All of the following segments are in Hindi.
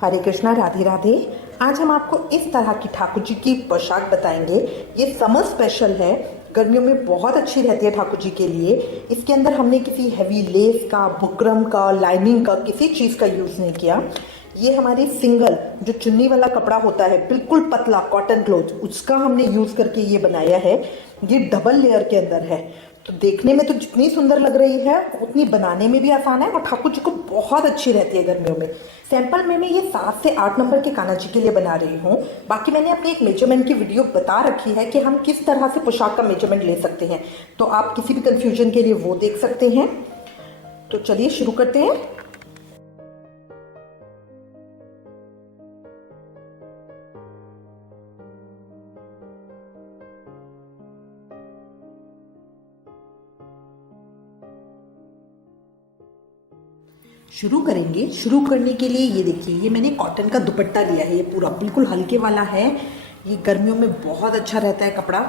हरे कृष्णा, राधे राधे। आज हम आपको इस तरह की ठाकुर जी की पोशाक बताएंगे। ये समर स्पेशल है, गर्मियों में बहुत अच्छी रहती है ठाकुर जी के लिए। इसके अंदर हमने किसी हैवी लेस का, बुकरम का, लाइनिंग का, किसी चीज़ का यूज़ नहीं किया। ये हमारी सिंगल जो चुन्नी वाला कपड़ा होता है, बिल्कुल पतला कॉटन क्लोथ, उसका हमने यूज़ करके ये बनाया है। ये डबल लेयर के अंदर है, तो देखने में तो जितनी सुंदर लग रही है उतनी बनाने में भी आसान है और ठाकुर जी को बहुत अच्छी रहती है गर्मियों में। सैंपल में मैं ये 7 से 8 नंबर के कान्हा जी के लिए बना रही हूँ। बाकी मैंने अपनी एक मेजरमेंट की वीडियो बता रखी है कि हम किस तरह से पोशाक का मेजरमेंट ले सकते हैं, तो आप किसी भी कंफ्यूजन के लिए वो देख सकते हैं। तो चलिए शुरू करते हैं। शुरू करेंगे। शुरू करने के लिए ये देखिए, ये मैंने कॉटन का दुपट्टा लिया है। ये पूरा बिल्कुल हल्के वाला है। ये गर्मियों में बहुत अच्छा रहता है कपड़ा।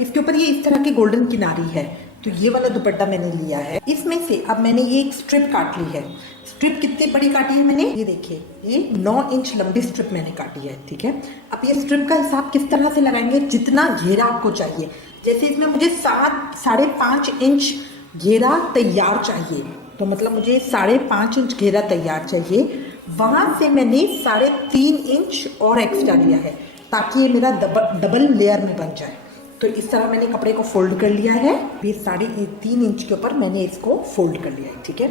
इसके ऊपर ये इस तरह की गोल्डन किनारी है, तो ये वाला दुपट्टा मैंने लिया है। इसमें से अब मैंने ये एक स्ट्रिप काट ली है। स्ट्रिप कितनी बड़ी काटी है मैंने, ये देखिए, ये 9 इंच लंबी स्ट्रिप मैंने काटी है। ठीक है, अब ये स्ट्रिप का हिसाब किस तरह से लगाएंगे, जितना घेरा आपको चाहिए। जैसे इसमें मुझे 7.5 इंच घेरा तैयार चाहिए, तो मतलब मुझे 5.5 इंच घेरा तैयार चाहिए। वहां से मैंने 3.5 इंच और एक्स्ट्रा लिया है ताकि ये मेरा डबल लेयर में बन जाए। तो इस तरह मैंने कपड़े को फोल्ड कर लिया है। फिर 3.5 इंच के ऊपर मैंने इसको फोल्ड कर लिया है। ठीक है,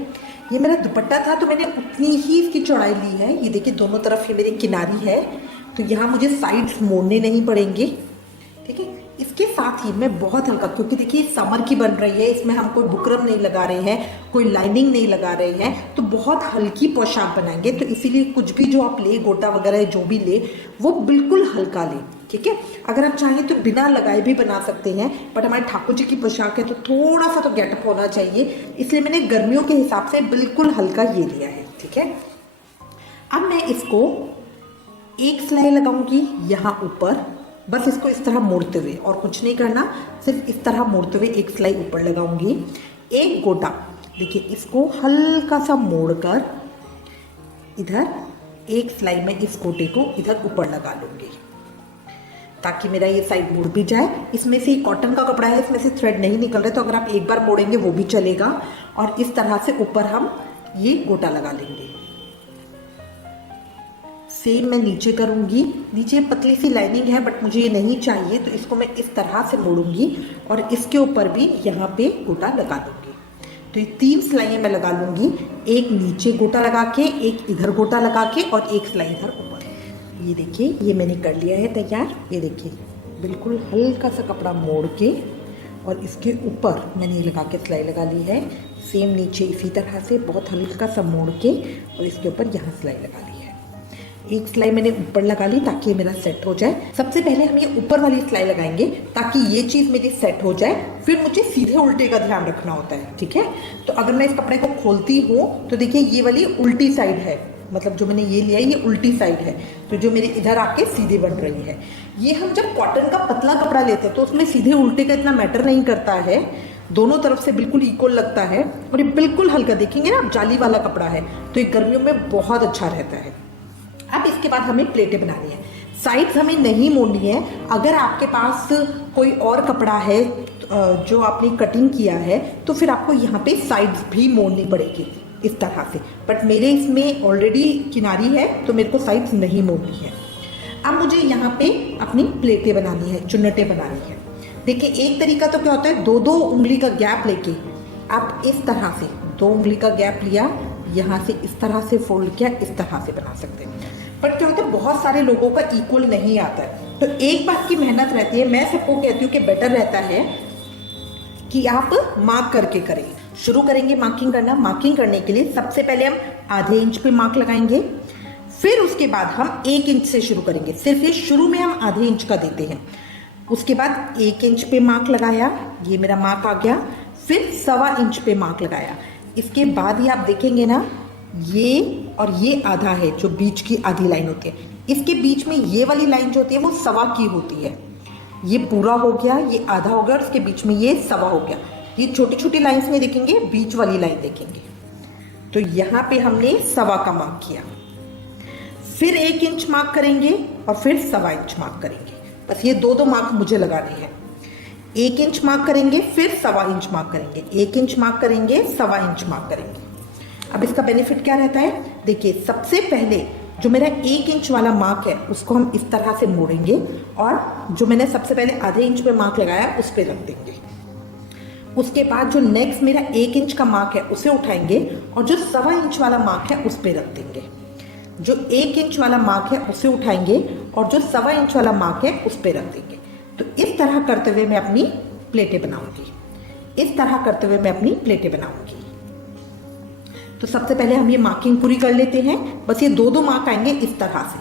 ये मेरा दुपट्टा था तो मैंने उतनी ही इसकी चौड़ाई ली है। ये देखिए, दोनों तरफ ये मेरी किनारी है, तो यहाँ मुझे साइड्स मोड़ने नहीं पड़ेंगे। ठीक है, इसके साथ ही मैं बहुत हल्का, क्योंकि देखिए समर की बन रही है, इसमें हम कोई बुकरम नहीं लगा रहे हैं, कोई लाइनिंग नहीं लगा रहे हैं, तो बहुत हल्की पोशाक बनाएंगे। तो इसीलिए कुछ भी जो आप ले, गोटा वगैरह जो भी ले, वो बिल्कुल हल्का ले। ठीक है, अगर आप चाहें तो बिना लगाए भी बना सकते हैं, बट हमारे ठाकुर जी की पोशाक है तो थोड़ा सा तो गेटअप होना चाहिए, इसलिए मैंने गर्मियों के हिसाब से बिल्कुल हल्का ये लिया है। ठीक है, अब मैं इसको एक सिलाई लगाऊंगी यहाँ ऊपर, बस इसको इस तरह मोड़ते हुए, और कुछ नहीं करना, सिर्फ इस तरह मोड़ते हुए एक सिलाई ऊपर लगाऊंगी। एक गोटा देखिए, इसको हल्का सा मोड़कर इधर एक सिलाई में इस गोटे को इधर ऊपर लगा लूंगी ताकि मेरा ये साइड मुड़ भी जाए। इसमें से कॉटन का कपड़ा है, इसमें से थ्रेड नहीं निकल रहे, तो अगर आप एक बार मोड़ेंगे वो भी चलेगा। और इस तरह से ऊपर हम ये गोटा लगा लेंगे। सेम मैं नीचे करूंगी। नीचे पतली सी लाइनिंग है, बट मुझे ये नहीं चाहिए, तो इसको मैं इस तरह से मोड़ूंगी और इसके ऊपर भी यहाँ पे गोटा लगा दूंगी। तो ये 3 सिलाइयाँ मैं लगा लूंगी, एक नीचे गोटा लगा के, एक इधर गोटा लगा के, और एक सिलाई इधर ऊपर। ये देखिए, ये मैंने कर लिया है तैयार। ये देखिए, बिल्कुल हल्का सा कपड़ा मोड़ के और इसके ऊपर मैंने लगा के सिलाई लगा ली है। सेम नीचे इसी तरह से बहुत हल्का सा मोड़ के और इसके ऊपर यहाँ सिलाई लगा ली है। एक सिलाई मैंने ऊपर लगा ली ताकि ये मेरा सेट हो जाए। सबसे पहले हम ये ऊपर वाली सिलाई लगाएंगे ताकि ये चीज़ मेरी सेट हो जाए, फिर मुझे सीधे उल्टे का ध्यान रखना होता है। ठीक है, तो अगर मैं इस कपड़े को खोलती हूँ तो देखिए, ये वाली उल्टी साइड है, मतलब जो मैंने ये लिया है ये उल्टी साइड है, तो जो मेरी इधर आके सीधे बन रही है। ये हम जब कॉटन का पतला कपड़ा लेते हैं तो उसमें सीधे उल्टे का इतना मैटर नहीं करता है, दोनों तरफ से बिल्कुल इक्वल लगता है। और ये बिल्कुल हल्का, देखेंगे ना आप, जाली वाला कपड़ा है, तो ये गर्मियों में बहुत अच्छा रहता है। अब इसके बाद हमें प्लेटें बनानी है। साइड्स हमें नहीं मोड़नी है। अगर आपके पास कोई और कपड़ा है जो आपने कटिंग किया है, तो फिर आपको यहाँ पे साइड्स भी मोड़नी पड़ेगी इस तरह से, बट मेरे इसमें ऑलरेडी किनारी है तो मेरे को साइड्स नहीं मोड़नी है। अब मुझे यहाँ पे अपनी प्लेटें बनानी है, चुन्नटें बनानी है। देखिए, एक तरीका तो क्या होता है, 2-2 उंगली का गैप लेके आप इस तरह से 2 उंगली का गैप लिया, यहाँ से इस तरह से फोल्ड किया, इस तरह से बना सकते हैं। बट क्या होता है, बहुत सारे लोगों का इक्वल नहीं आता है, तो एक बात की मेहनत रहती है। मैं सबको कहती हूँ कि बेटर रहता है कि आप मार्क करके करें। शुरू करेंगे मार्किंग करना। मार्किंग करने के लिए सबसे पहले हम आधे इंच पे मार्क लगाएंगे, फिर उसके बाद हम 1 इंच से शुरू करेंगे। सिर्फ ये शुरू में हम आधे इंच का देते हैं। उसके बाद 1 इंच पे मार्क लगाया, ये मेरा मार्क आ गया। फिर 1.25 इंच पे मार्क लगाया। इसके बाद ही आप देखेंगे ना, ये और ये आधा है, जो बीच की आधी लाइन होती है, इसके बीच में ये वाली लाइन जो होती है वो 1.25 की होती है। ये पूरा हो गया, ये आधा हो गया, और इसके बीच में ये 1.25 हो गया। ये छोटी छोटी लाइंस में देखेंगे, बीच वाली लाइन देखेंगे, तो यहाँ पे हमने 1.25 का मार्क किया। फिर 1 इंच मार्क करेंगे और फिर 1.25 इंच मार्क करेंगे। बस ये दो मार्क मुझे लगाने हैं। 1 इंच मार्क करेंगे, फिर 1.25 इंच मार्क करेंगे, 1 इंच मार्क करेंगे, 1.25 इंच मार्क करेंगे। अब इसका बेनिफिट क्या रहता है, देखिए सबसे पहले जो मेरा 1 इंच वाला मार्क है उसको हम इस तरह से मोड़ेंगे और जो मैंने सबसे पहले आधे इंच पे मार्क लगाया उस पर रख देंगे। उसके बाद जो नेक्स्ट मेरा 1 इंच का मार्क है उसे उठाएंगे और जो 1.25 इंच वाला मार्क है उस पर रख देंगे। जो 1 इंच वाला मार्क है उसे उठाएंगे और जो 1.25 इंच वाला मार्क है उस पर रख देंगे। तो इस तरह करते हुए मैं अपनी प्लेटें बनाऊंगी, इस तरह करते हुए मैं अपनी प्लेटें बनाऊंगी। तो सबसे पहले हम ये मार्किंग पूरी कर लेते हैं। बस ये दो मार्क आएंगे इस तरह से।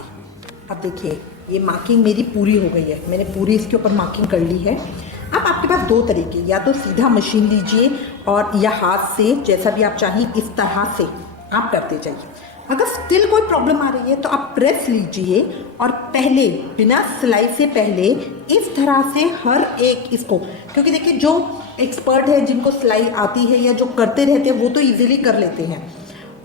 अब देखिए ये मार्किंग मेरी पूरी हो गई है, मैंने पूरी इसके ऊपर मार्किंग कर ली है। अब आपके पास 2 तरीके, या तो सीधा मशीन लीजिए और या हाथ से, जैसा भी आप चाहें इस तरह से आप करते जाइए। अगर स्टिल कोई प्रॉब्लम आ रही है तो आप प्रेस लीजिए और पहले बिना सिलाई से पहले इस तरह से हर एक इसको, क्योंकि देखिए जो एक्सपर्ट है जिनको सिलाई आती है या जो करते रहते हैं वो तो इजीली कर लेते हैं,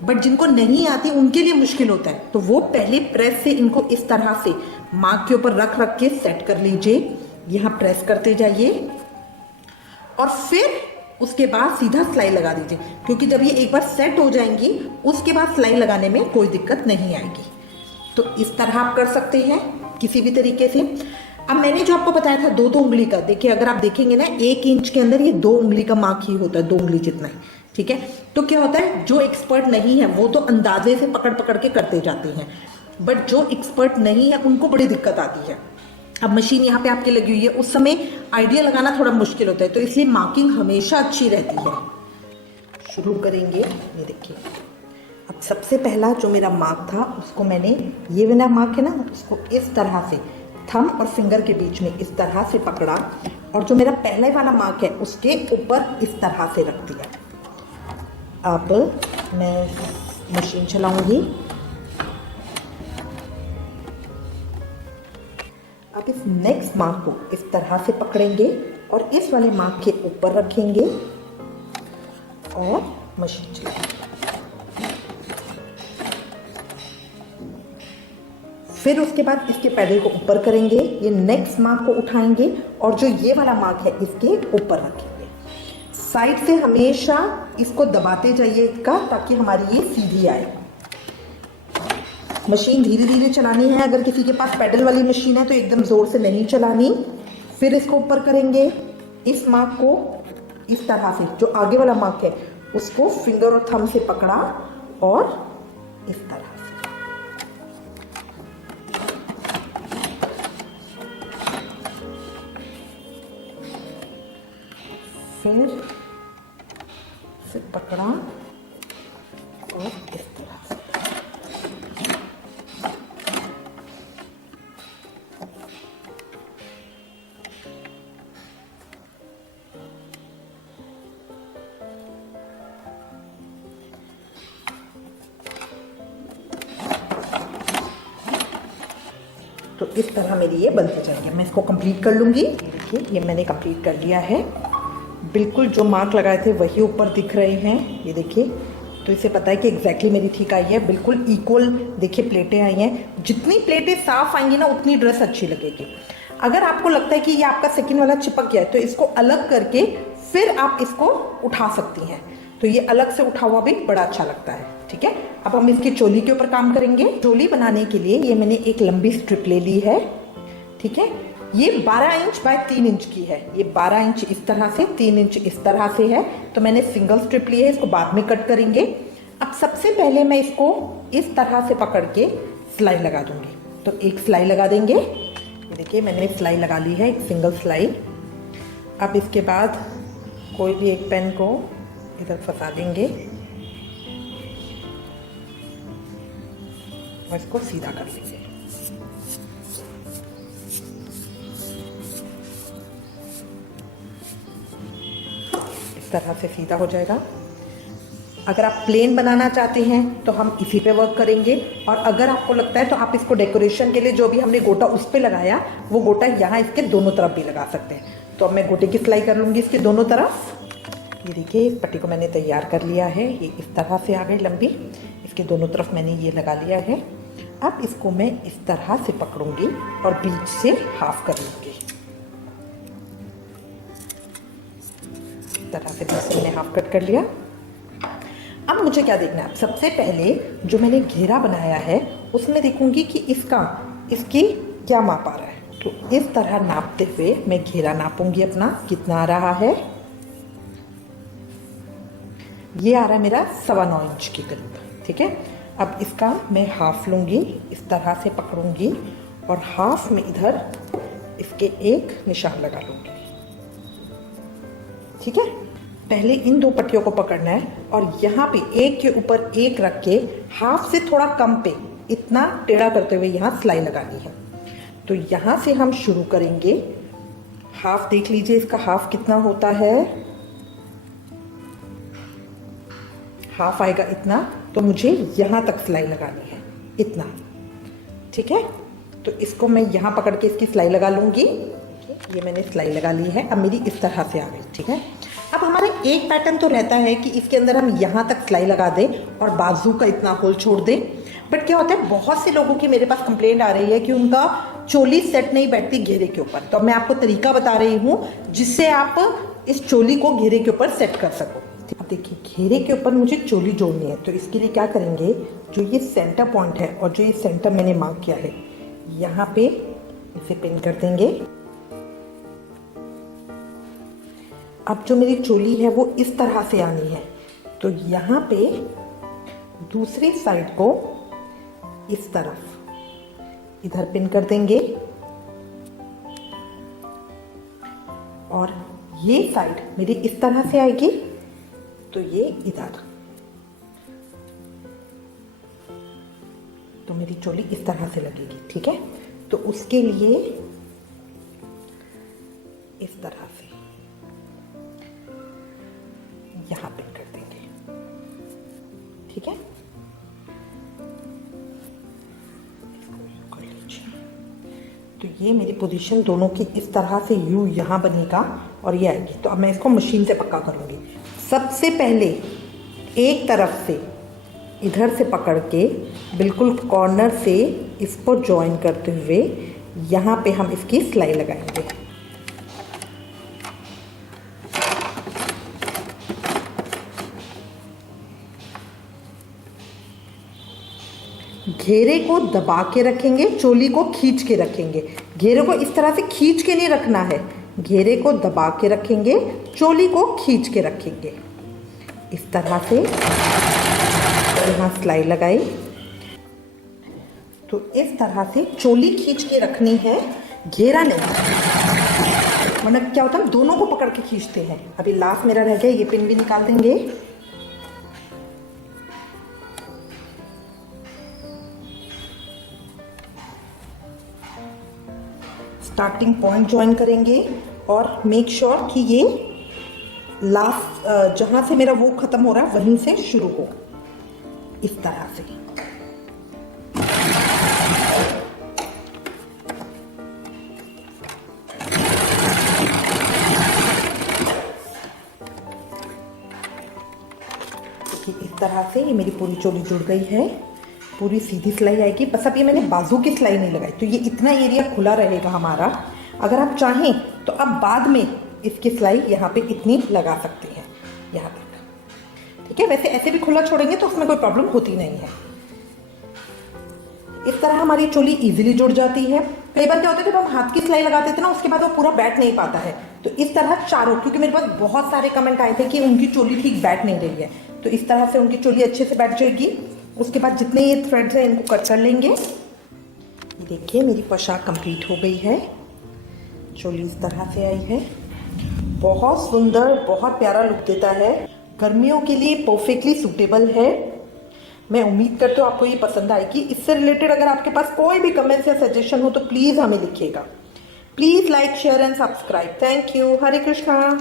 बट जिनको नहीं आती उनके लिए मुश्किल होता है। तो वो पहले प्रेस से इनको इस तरह से मार्क के ऊपर रख रख के सेट कर लीजिए। यहाँ प्रेस करते जाइए और फिर उसके बाद सीधा सिलाई लगा दीजिए, क्योंकि जब ये एक बार सेट हो जाएंगी उसके बाद सिलाई लगाने में कोई दिक्कत नहीं आएगी। तो इस तरह आप कर सकते हैं किसी भी तरीके से। अब मैंने जो आपको बताया था 2 उंगली का, देखिए अगर आप देखेंगे ना 1 इंच के अंदर ये 2 उंगली का मार्क ही होता है, 2 उंगली जितना ही, ठीक है। तो क्या होता है, जो एक्सपर्ट नहीं है वो तो अंदाजे से पकड़ पकड़ के करते जाते हैं, बट जो एक्सपर्ट नहीं है उनको बड़ी दिक्कत आती है। अब मशीन यहाँ पे आपके लगी हुई है, उस समय आइडिया लगाना थोड़ा मुश्किल होता है, तो इसलिए मार्किंग हमेशा अच्छी रहती है। शुरू करेंगे, ये देखिए अब सबसे पहला जो मेरा मार्क था उसको मैंने, ये वाला मार्क है ना, उसको इस तरह से थंब और फिंगर के बीच में इस तरह से पकड़ा और जो मेरा पहले वाला मार्क है उसके ऊपर इस तरह से रख दिया। अब मैं मशीन चलाऊंगी। अब इस नेक्स्ट मार्क को इस तरह से पकड़ेंगे और इस वाले मार्क के ऊपर रखेंगे और मशीन चलाएंगे। फिर उसके बाद इसके पैडल को ऊपर करेंगे, ये नेक्स्ट मार्क को उठाएंगे और जो ये वाला मार्क है इसके ऊपर रखेंगे। साइड से हमेशा इसको दबाते जाइएगा ताकि हमारी ये सीधी आए। मशीन धीरे धीरे चलानी है, अगर किसी के पास पैडल वाली मशीन है तो एकदम जोर से नहीं चलानी। फिर इसको ऊपर करेंगे, इस मार्क को इस तरह से, जो आगे वाला मार्क है उसको फिंगर और थंब से पकड़ा और इस तरह से। फिर पकड़ा और इस तरह से। तो इस तरह मेरी ये बनते जाएंगे। मैं इसको कंप्लीट कर लूँगी। देखिए ये मैंने कंप्लीट कर लिया है, बिल्कुल जो मार्क लगाए थे वही ऊपर दिख रहे हैं, ये देखिए। तो इसे पता है कि एग्जैक्टली मेरी ठीक आई है, बिल्कुल इक्वल देखिए प्लेटें आई हैं। जितनी प्लेटें साफ आएंगी ना उतनी ड्रेस अच्छी लगेगी। अगर आपको लगता है कि ये आपका सेकंड वाला चिपक गया है तो इसको अलग करके फिर आप इसको उठा सकती हैं, तो ये अलग से उठा हुआ भी बड़ा अच्छा लगता है, ठीक है। अब हम इसकी चोली के ऊपर काम करेंगे। चोली बनाने के लिए ये मैंने एक लंबी स्ट्रिप ले ली है, ठीक है। ये 12 इंच बाय 3 इंच की है, ये 12 इंच इस तरह से, 3 इंच इस तरह से है। तो मैंने सिंगल स्ट्रिप ली है, इसको बाद में कट करेंगे। अब सबसे पहले मैं इसको इस तरह से पकड़ के सिलाई लगा दूंगी। तो एक सिलाई लगा देंगे, ये देखिए मैंने सिलाई लगा ली है, एक सिंगल सिलाई। अब इसके बाद कोई भी एक पेन को इधर फंसा देंगे और इसको सीधा कर लेंगे। इस तरह से सीधा हो जाएगा। अगर आप प्लेन बनाना चाहते हैं तो हम इसी पे वर्क करेंगे, और अगर आपको लगता है तो आप इसको डेकोरेशन के लिए जो भी हमने गोटा उस पे लगाया वो गोटा यहाँ इसके दोनों तरफ भी लगा सकते हैं। तो अब मैं गोटे की सिलाई कर लूँगी इसके दोनों तरफ। ये देखिए इस पट्टी को मैंने तैयार कर लिया है, ये इस तरह से आ गई लंबी, इसके दोनों तरफ मैंने ये लगा लिया है। अब इसको मैं इस तरह से पकड़ूंगी और बीच से हाफ कर लूंगी। इस तरह से बस मैंने हाफ कट कर लिया। अब मुझे क्या देखना है, सबसे पहले जो मैंने घेरा बनाया है उसमें देखूंगी कि इसकी क्या माप आ रहा है। तो इस तरह नापते हुए मैं घेरा नापूंगी अपना, कितना आ रहा है। ये आ रहा है मेरा 9.25 इंच के करीब। ठीक है, अब इसका मैं हाफ लूंगी, इस तरह से पकड़ूंगी और हाफ में इधर इसके एक निशान लगा लूंगी। ठीक है, पहले इन दो पट्टियों को पकड़ना है और यहाँ पे एक के ऊपर एक रख के हाफ से थोड़ा कम पे इतना टेढ़ा करते हुए यहाँ सिलाई लगानी है। तो यहाँ से हम शुरू करेंगे। हाफ देख लीजिए, इसका हाफ कितना होता है, हाफ आएगा इतना। तो मुझे यहाँ तक सिलाई लगानी है, इतना। ठीक है, तो इसको मैं यहाँ पकड़ के इसकी सिलाई लगा लूँगी। ये मैंने सिलाई लगा ली है, अब मेरी इस तरह से आ गई। ठीक है, अब हमारे एक पैटर्न तो रहता है कि इसके अंदर हम यहाँ तक सिलाई लगा दें और बाजू का इतना होल छोड़ दें। बट क्या होता है, बहुत से लोगों की मेरे पास कंप्लेंट आ रही है कि उनका चोली सेट नहीं बैठती घेरे के ऊपर। तो मैं आपको तरीका बता रही हूँ जिससे आप इस चोली को घेरे के ऊपर सेट कर सको। अब देखिए, घेरे के ऊपर मुझे चोली जोड़नी है, तो इसके लिए क्या करेंगे, जो ये सेंटर पॉइंट है और जो ये सेंटर मैंने मार्क किया है, यहाँ पे इसे पिन कर देंगे। अब जो मेरी चोली है वो इस तरह से आनी है, तो यहाँ पे दूसरी साइड को इस तरफ इधर पिन कर देंगे और ये साइड मेरी इस तरह से आएगी, तो ये इधर। तो मेरी चोली इस तरह से लगेगी। ठीक है, तो उसके लिए इस तरह से यहाँ पिन कर देंगे। ठीक है, इसको कर लीजिए। तो ये मेरी पोजीशन दोनों की इस तरह से यू यहाँ बनेगा और ये आएगी। तो अब मैं इसको मशीन से पक्का करूँगी। सबसे पहले एक तरफ से इधर से पकड़ के बिल्कुल कॉर्नर से इसको जॉइन करते हुए यहाँ पे हम इसकी सिलाई लगाएंगे। घेरे को दबा के रखेंगे, चोली को खींच के रखेंगे। घेरे को इस तरह से खींच के नहीं रखना है, घेरे को दबा के रखेंगे, चोली को खींच के रखेंगे इस तरह से। यहाँ सिलाई लगाई, तो इस तरह से चोली खींच के रखनी है, घेरा नहीं। मतलब क्या होता है, दोनों को पकड़ के खींचते हैं। अभी लास्ट मेरा रह गया, ये पिन भी निकाल देंगे। स्टार्टिंग पॉइंट ज्वाइन करेंगे और मेक श्योर कि ये लास्ट जहाँ से मेरा वो ख़त्म हो रहा है वहीं से शुरू हो, इस तरह से। इस तरह से ये मेरी पूरी चोली जुड़ गई है, पूरी सीधी सिलाई आएगी। बस अब ये मैंने बाजू की सिलाई नहीं लगाई, तो ये इतना एरिया खुला रहेगा हमारा। अगर आप चाहें तो अब बाद में इसकी सिलाई यहाँ पे इतनी लगा सकते हैं, यहाँ तक। ठीक है, वैसे ऐसे भी खुला छोड़ेंगे तो उसमें कोई प्रॉब्लम होती नहीं है। इस तरह हमारी चोली इजीली जुड़ जाती है। कई बार क्या होता है, जब हम हाथ की सिलाई लगाते थे ना, उसके बाद वो पूरा बैठ नहीं पाता है। तो इस तरह चारों, क्योंकि मेरे पास बहुत सारे कमेंट आए थे कि उनकी चोली ठीक बैठ नहीं रही है, तो इस तरह से उनकी चोली अच्छे से बैठ जाएगी। उसके बाद जितने ये थ्रेड्स हैं इनको कट कर लेंगे। ये देखिए, मेरी पोशाक कंप्लीट हो गई है। चोली इस तरह से आई है, बहुत सुंदर, बहुत प्यारा लुक देता है। गर्मियों के लिए परफेक्टली सूटेबल है। मैं उम्मीद करती हूँ आपको ये पसंद आएगी। इससे रिलेटेड अगर आपके पास कोई भी कमेंट्स या सजेशन हो तो प्लीज़ हमें लिखिएगा। Please like, share and subscribe. Thank you. Hare Krishna.